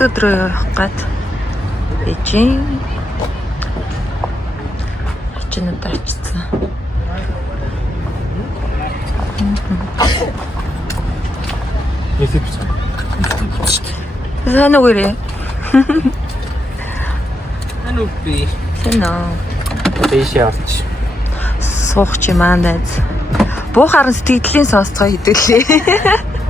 Бус өдрөө явах гад Бээжин очинод очсон. Сайн уу гэрээ? Сайн уу би? Сайн уу. Бээшээ орч. Суух чи маандайз. Буух харан сэтгэлийн сонсцоо хэдүүлээ.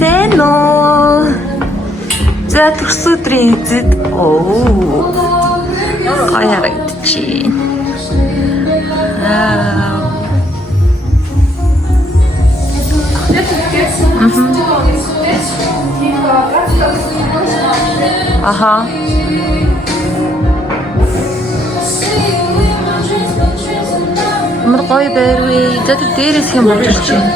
Сайн уу. За төрсөдрийн эзэд оо. Хаярагдчих. Аха. Ямар гоё байр вэ? За тэр дээрээс хэм болж чинь.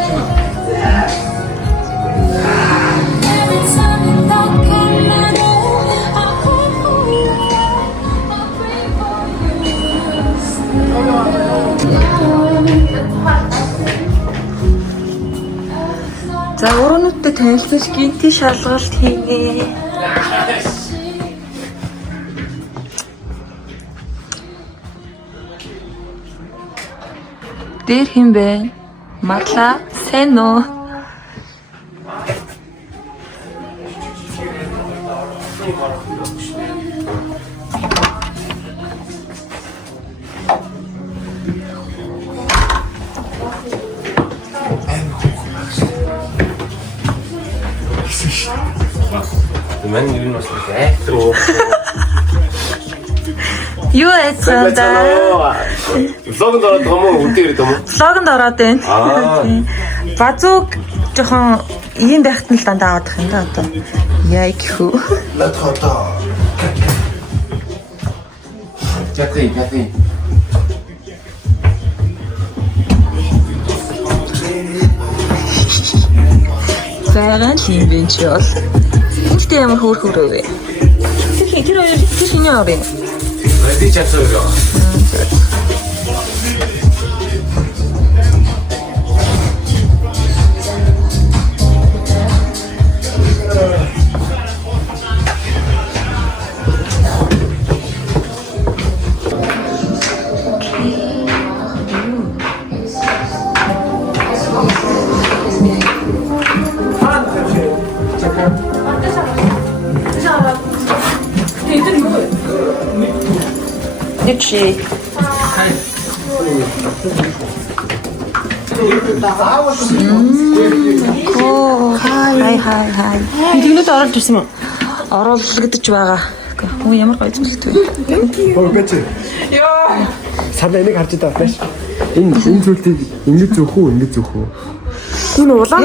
За өрөөнүүдтэй танилцуулж гинти шалгалт хийнэ. Дээр хэм бэ? Матла сайн уу? Мэн юу нь басна. Юу яцгаанда? Влогонд ороод байгаа мó үдээр ирэх юм уу? Влогонд ороод байна. Базууг жоохон ийм байхад нь л дандаа авах юм да одоо. Яа гэхүү. Ятри. Зайгаан тийм юм чи бол. Тэгтээ ямар хөөрхөрөө вэ? Тэр шинэ аваа. Реди часоо. Дэчи. Хай. Тэглүүд оролж ирсэн юм. Оруулагдаж байгаа. Оо ямар гоё зүйлтэй вэ? Оо бэч. Яа. Сарна энийг харж байгаа байж. Энэ зүйлийг ингэж зөөх үү? Энэ улаан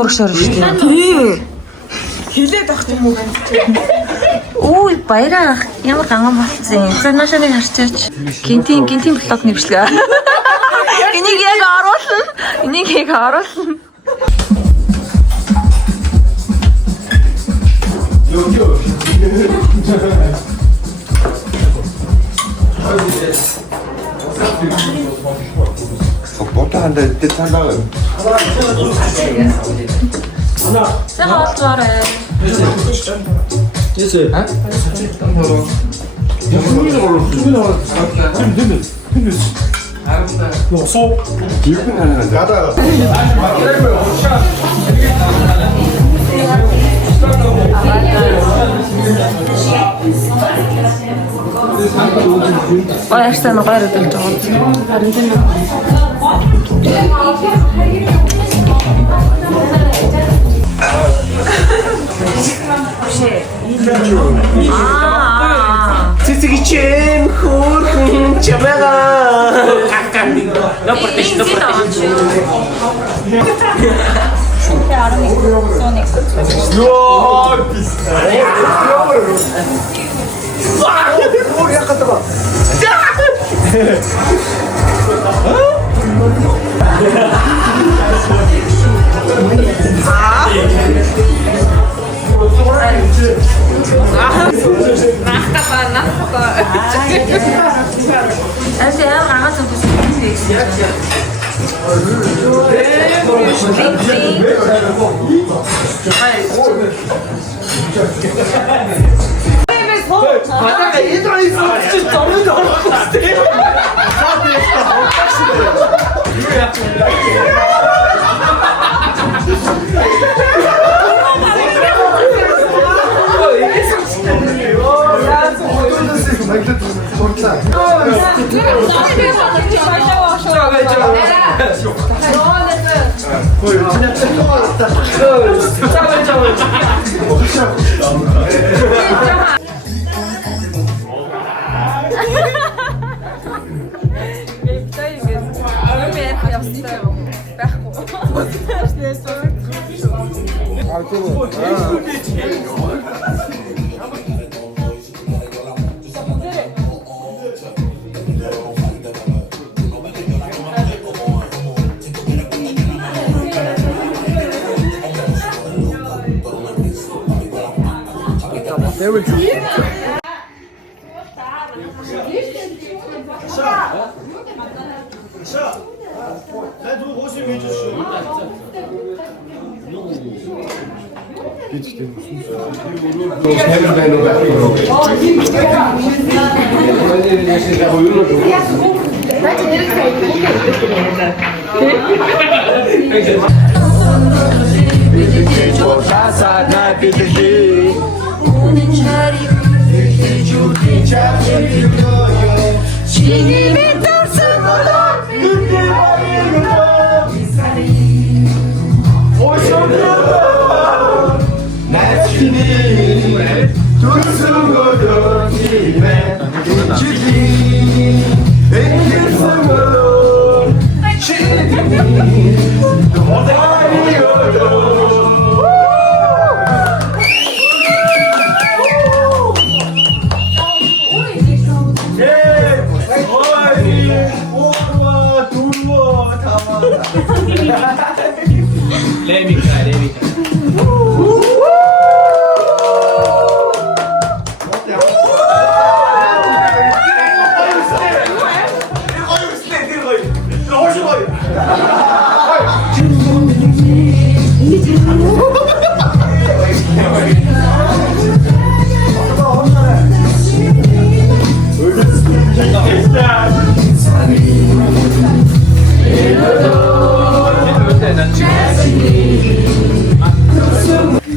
урагшаар шүү дээ. Тий. Хилээд авах юм уу? Ой баяраа ямар ганган болцсон. За наашаа нэг харчаач. Гинтийн блог нэвшлээ. Энийг яг оруулна. Сопортанда дэцагаа. Сайн олзоорой. Yes. Huh? No, so you can Яарсан гоё өдөлж байгаа. Харин тийм. 바닥에 예전에 있으면 진짜 너무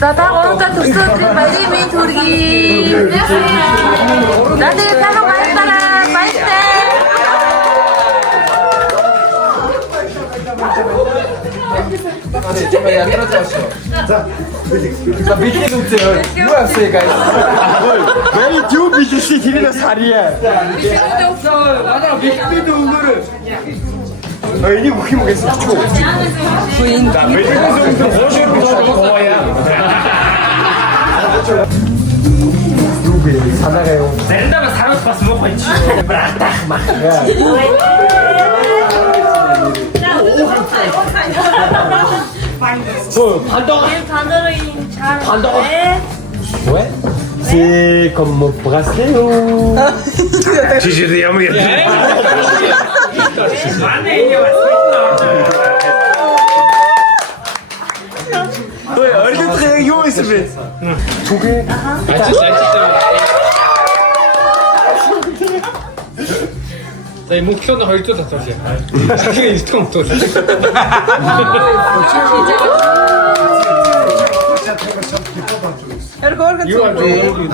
Дада гуйга төсөө өдрийн баярын мэнд хүргэе. Дада тань баярлалаа. Баяртай. За бичлэг үзээ. Юу авсаа guys? Very too бичлэг тэрнээс харьяа. Бичлэг өнгөрөө. Энийг өгөх юм гэсэн чи. Хүйн. За бичлэг өнгөрөө хоошор бисаа. санаагаа юу? Заримдаа сараас бас муухай чи. Братах мах. Ouais. C'est comme mon bracelet ou... J'ai rien à dire. Ouais, 얼굴 요 있으면 두 개. 자, 이 목표는 헐뜯어 사실. 자기가 이스통 또. You are doing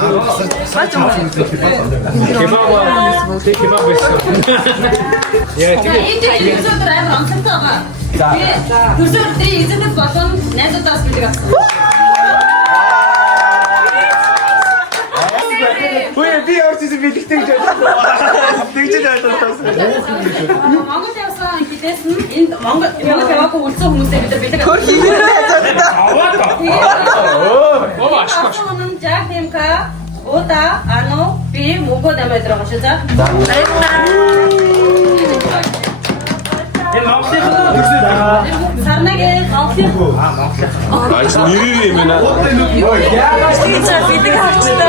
Үгүй би өөрсдөө бэлэгтэй гэж бодлоо. Тэгж л ойлголоо. Монгол явсан хэдээс нь энд Монгол яваагүй үлдсэн хүмүүсээ бид бэлэг. Баба ашиг. Жаа хэмка Ота ано би мөнгө дамайд байгаа шүү за. Сарнаге авчих. 아니 미리면은 진짜 비딩 합치다.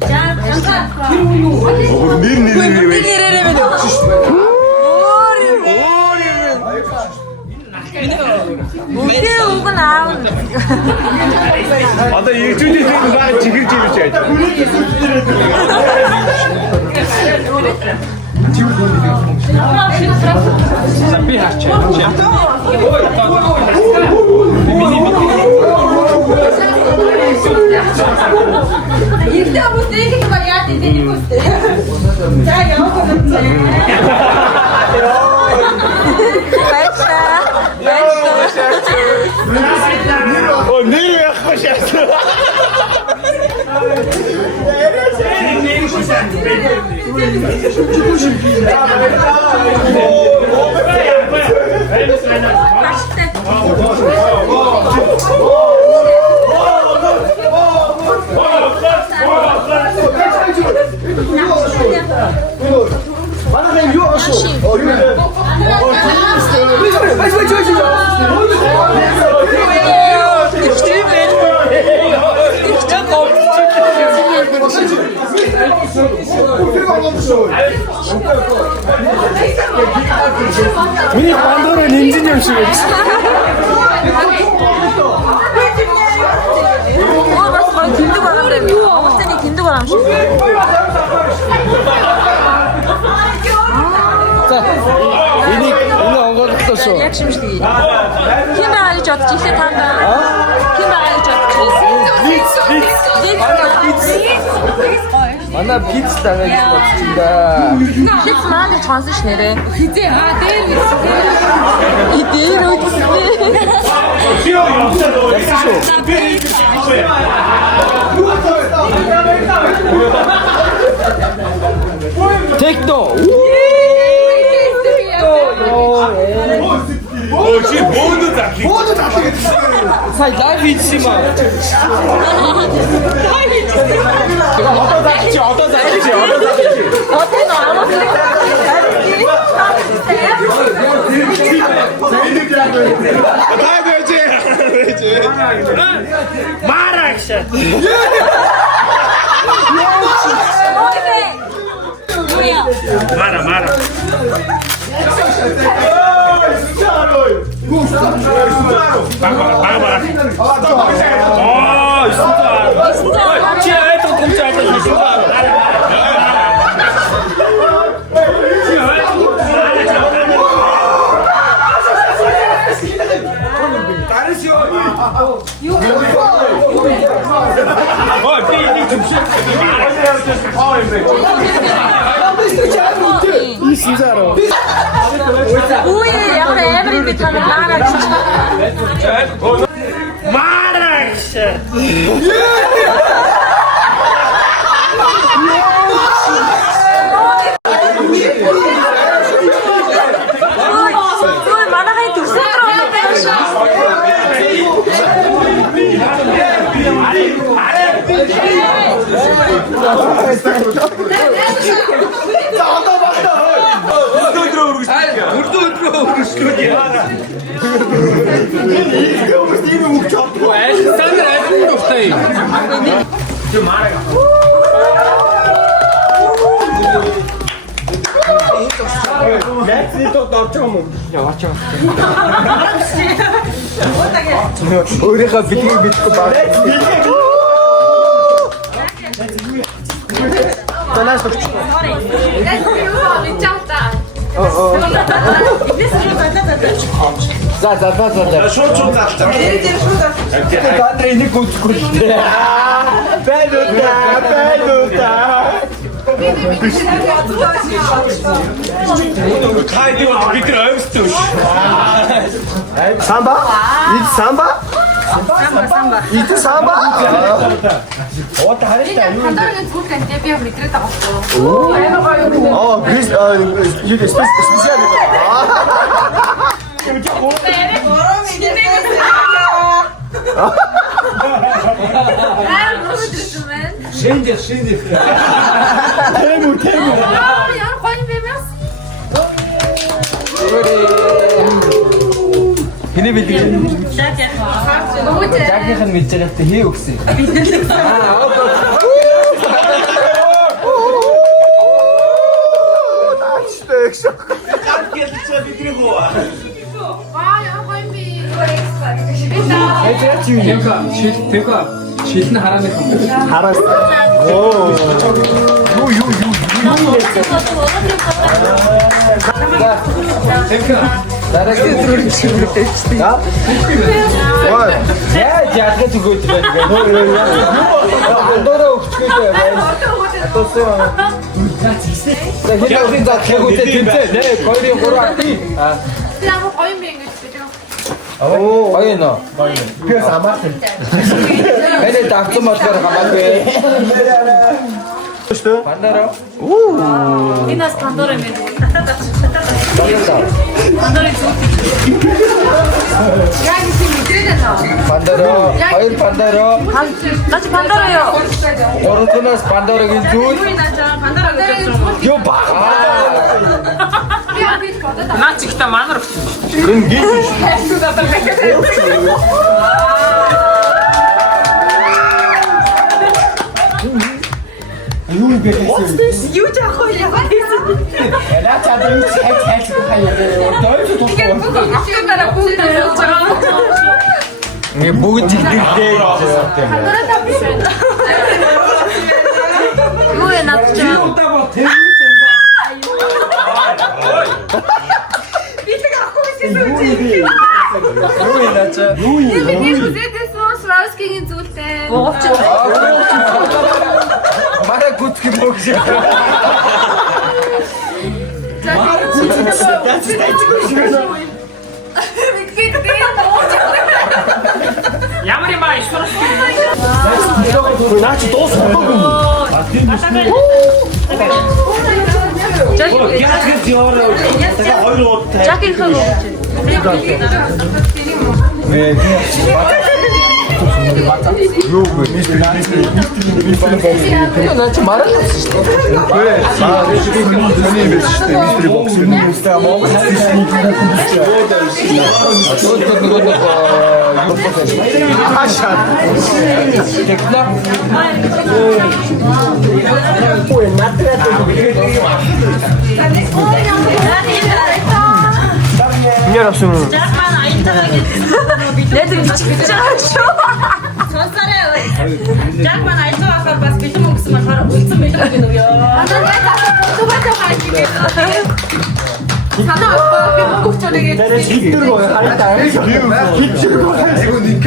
За чанга. 미리 이래라면 무게 오고 나온. Одоо иржүүлээ нэг баг чигэрж ирж байгаа. Би хаач. Ирдэ бүтэйг нь баг яа тийм юм үстэй. За явах юм. Нэр яахгүй шаасан. Манай юу ашиг. Миний бандороо нэмжин юм шиг байна. бас 거의 긴두 바람래. 어머니 긴두 바람 씨. Энийг онгорлолтоо шүү. Яг шимшдэг. Хин байгаа гэж бодож ихлэ таанда. Хин байгаа гэж бодож Манай пиц тавьж бодчихда. Хит маань чансан ш нэрэ. Хизээ дээр Идээр үтсээ. Техно. 지 모두 잡히. Сая лайв хийсэн юм аа. Одоо заачи. 어때 너 알았어? 마락샤. 마라. 봐봐. 진짜. 진짜 애들 공짜한테 진짜. 우에 약간 에브리비 타는 나라 진짜. 마락샤. 뭘 만화가에 두 Өөрийнхөө бэлгийг битгэх баг. Танаас өгч. За. шууд заалтаа. Баатрын нэг гүцгүй шүү дээ. Байлуудаа. Хайди бид нар ойрсон ш. Самба? Ид самба? 이트 사바. 어 다르다. 판단은 좋을 텐데 비하면 그랬다 갔어. 그래서 이게 스페셜한 거. Şimdi. 태무. Ya koyun vermez. Hini bildiğin. Jack'ın mitçelekte hi uksi. 대가 쉐이트는 하라네. 알았어. Ya Jack'ı tükürdü ben. Andora uçuyor ben. Tosya. Hina da kego te tinte ne koyuyor korati. Kıramı koyun verin götürüyor. Ayın o. 그래서 안 맞대. Beni taktım atlara kapat be. Pandara. Biraz Pandora mı? Pandara. Pandora çok Yani şimdi bitirdin ha. Pandara. Hayır Pandara. Nasıl Pandora'요? Korutunuz Pandara gidin. Pandora götürsün. Yo bak. Bir bir kadar da. 나 찍다 마늘 없어. Kın gitmiş. Bu ciddi. Pandora da bir şey. 뭐에 놨죠? Bir güzel de sonuç rausgingen zuten. Bana kut gibi bakacak. 야물이 많이 썰었어. 나치 또 소금. 자기 그거. Значит, 말하는 işte. 그래. 선생님이 işte 미스터리 복수는 아샷. Bunlar 없으면 내들 미치겠지 않죠? 짝만 알죠? 아까 봤을 때 좀 무슨 말 바로 무슨 말 하게 놓여. Sana bir hukuk çöreği. 깃들고 할다. 깃들고 가지고 니까.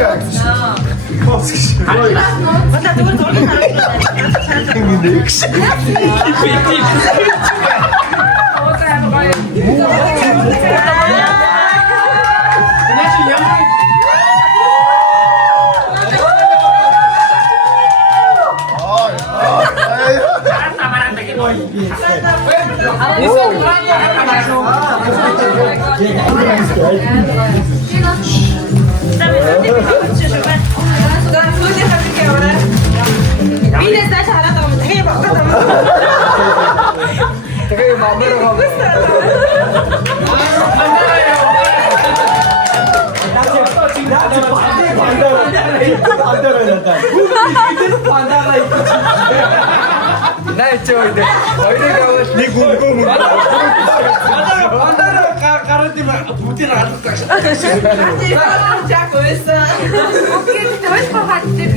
맞다, 누굴 돌게 Mira, está charlando como te quiero. 되게 마음대로 가고. 나 있죠 이제 어디가 네 궁금은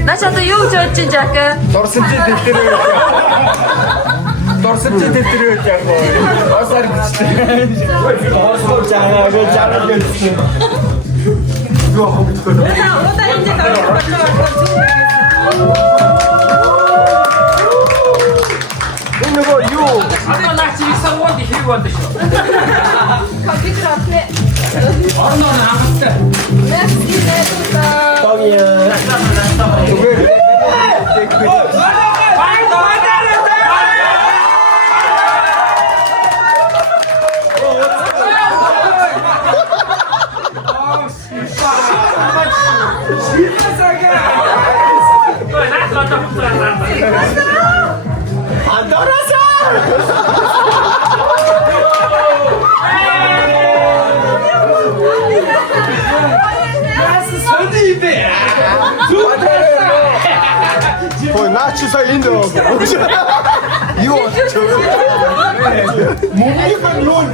나도 욕 줬지, 자꾸. торсынчы теттериyor. торсынчы теттериyor jago. Asar gitti. 어서 장하고 장하겠어. нөгөө юу? Одоо наач их савууд их хэрэг болдог шүү. Компьютер атны. Орно амттай. Merci, Ой, начи сая энд юу? Мөнгөний юу?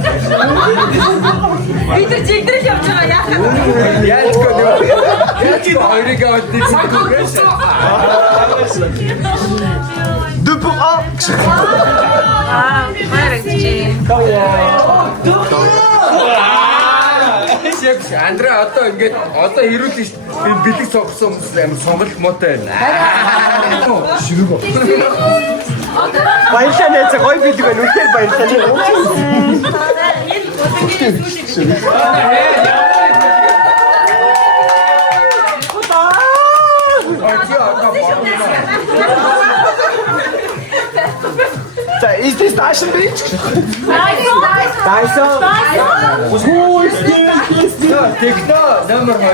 бид нар жигдрэл явж байгаа яах вэ? Яаж гэнэ? Яаж хоёрыг аваад дийсэн. Deux pour un. Андре одоо ингээд одоо ирүүлнэ шүү дээ. Би бэлэг цогсон хүмүүс амар сонголт муутай байна. Ширүүг. Баярлалаа нээц гой бэлэг байна. Үнэхээр баярлалаа. Is this Dyson Beach? Dyson. Who is this? Техно номер 2.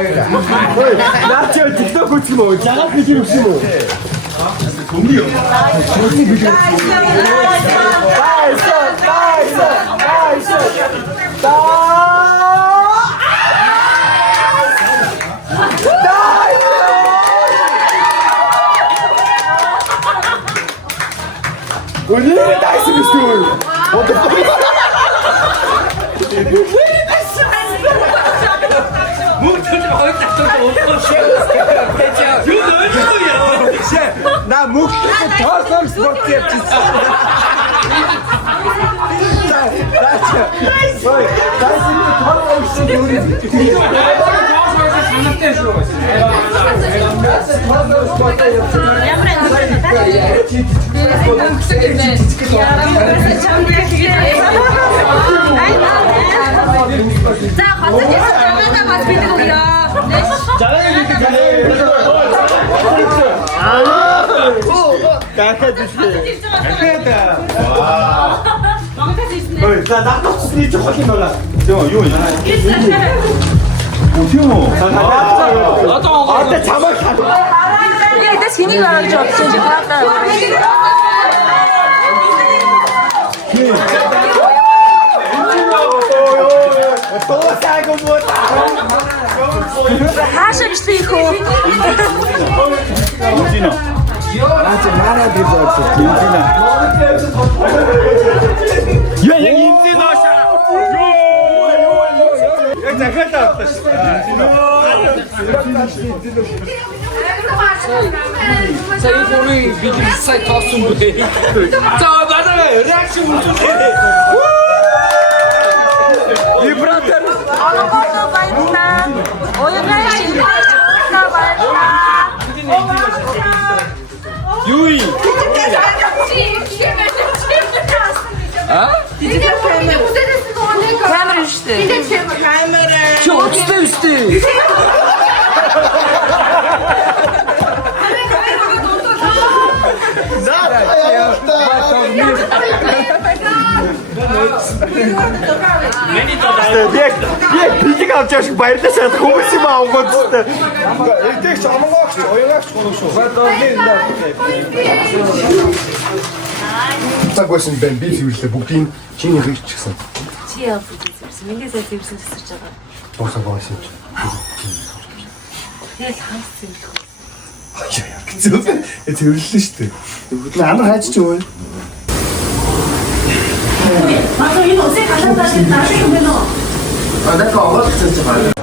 Ой, наач техно хүч юм уу? Жагаад би юм шиг үү? What is doing? What the fuck? На мух тоосоор спорт хийчихсэн. Ой, дайсан тоосоор За хотод жагаадаа бас бидэг өгөө. Дахиад ишээ. Ой, за надад ч хол юм байна. Юу юм? Одоо чамайг хаа. Яг дэс хэнийг аваад бодсон чи таадаа. Тоосаагүй муу. Хаашаа бичлээ их үү? Үнэ. Наач мараа дий зооч. Үнэ. Яг энэ ноошаа. Яг дахиад автаж. Сая бүрий бидний сая тоосон бүлээ. За бадаа реакшн үзүүлээ. Вибратор. Онгоцоо баярлалаа. Оёргай шинжлэх баярлалаа. Юу юм? Камера штэ. Чи өчтэй өчтэй. Яг бэлэг авч явах баярлалаа шат хүмүүс юм авах гэдэг. Эдэгч амгаагч оёгаач гоноо шүү. Цаг байсан бэн би зөвлөлөө бүгдийн чиний хийж чигсэн. Чи яа бүдэрсэн. Минийс зэвсэн тасарч байгаа. Дуусах байсан чи. Тэгэл ханс зэвлэх. Зөвлөлөө шүү дээ. Бүгд амар хайч ч юу вэ? 맞아, 이 옷에 가져다 나중에 오면 내가 어디 있었지 말이야.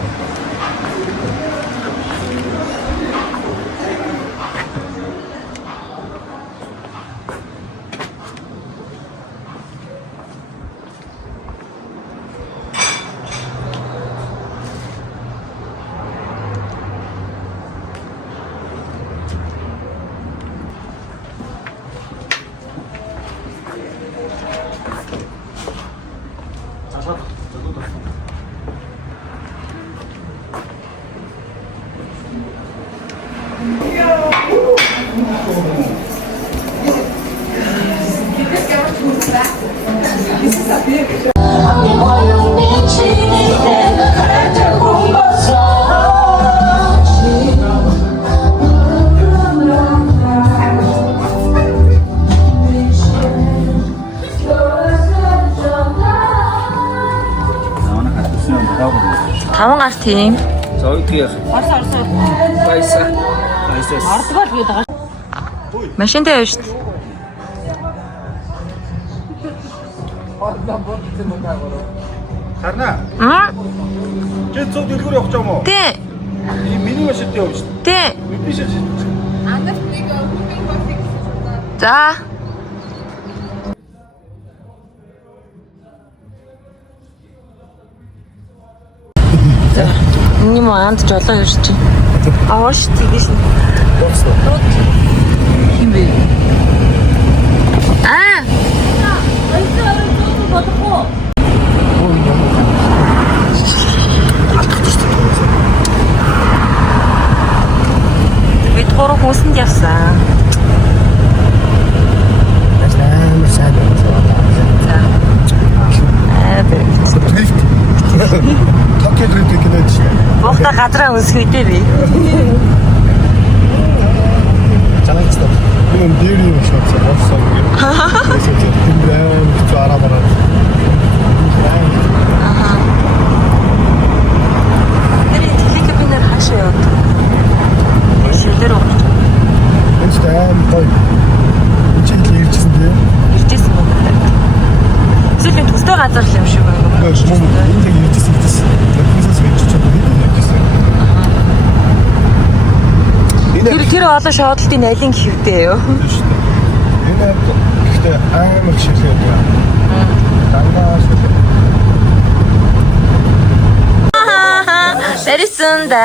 Таван гарт тийм. Зоогдгийх. Баясаа. Машинтай явж шүү дээ. Харна. Аа? Чи зөв дэлгүүр явах юм уу? Тий. Миний машинтай явж шүү. Тий. Би шиж. За. Миний манд жолоо явж чи. Аваш тийш. Хин бэ? Аа. Бид гурав хүсэнд явсан. Амар сайн байна. Токиод ирдэг кинод шүү. Бухта газраа үнсгий дээ би. Чанагчтай. Энэ дээр юм шиг болсон. Тийм байна. Чара бараа. Тэр ихийг би нэр хашаа яваад. Шилдэр өгч. Энд дэм той. Чи ирчихсэн тийм. Иржсэн юм байна. Эсвэл төстэй газар л юм шиг байна. Энд ирчихсэн гэсэн. Тэсээс вечч чаддаг юм гэсэн. Тэр олон шоолтын найлын гэвдээ юу? Энэ ихтэй амар шилээ байна. Дандаа шилээ. Very sunda.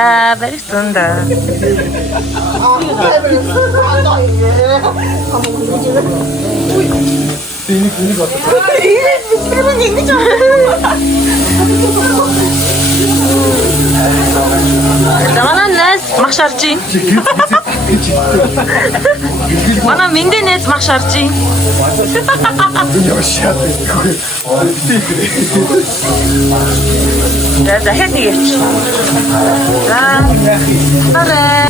Mana nes maksharci. Mana minde nes maksharci. Да, хэд нэг ярьчих. За. Арай.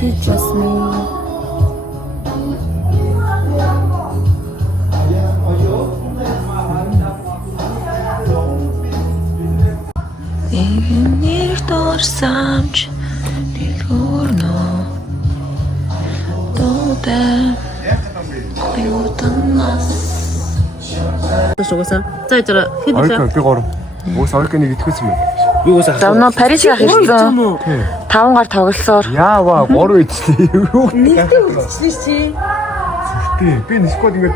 Teach me. Нэр дурсамж дэлгүүрнө дуудаа аюутанаас Шугасан. За яа хэд Ойк би гор. Уус ойкныг итгэсэн юм. Би уусаа. За нөө Парис яах ирсэн. 5 гар тоглосоор. Яава 3 эцлээ. Нэгтэй үлдчихлээ чи. Тий, би нэскод ингэ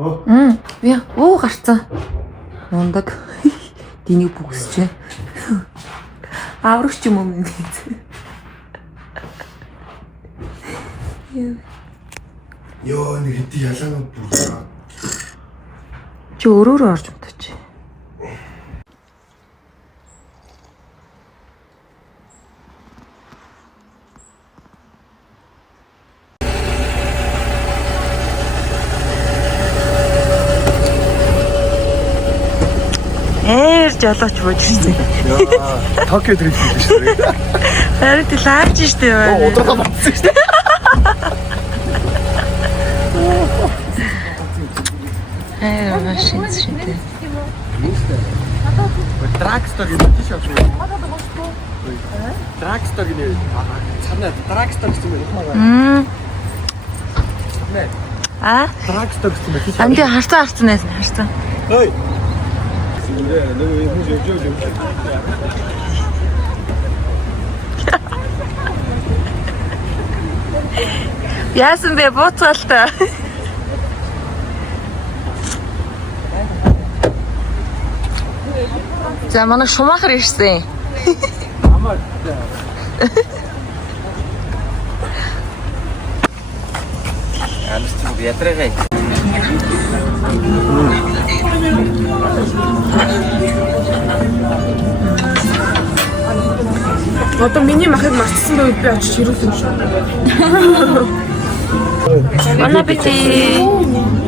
Би гарцсан. Ундаг. Динийг бүгсчээ. Аврагч юм уу минь. Ёо нэг хэдий ялаанууд бүр. Чи өөрөө орж унтаач. Жолооч бууж ирсэн. Токио дрифт хийсэн шүү дээ. Харин тий лаарч штэ бай. Удаа батсан шүү дээ. Машин шинтэй. Драгстор гэдэг тийш авчих. Драгстор гэдэг. Цанаа драгстор гэсэн юм байна. Драгстор гэсэн юм байна. Анди харцсан найсан. Ой. Яасан бэ буцаалтаа. За манай Шумахар ирсэн. Амстер ятрагай. Одоо миний махыг мартсан байвал би очиж ирүүлсэн шүү. Bon appétit.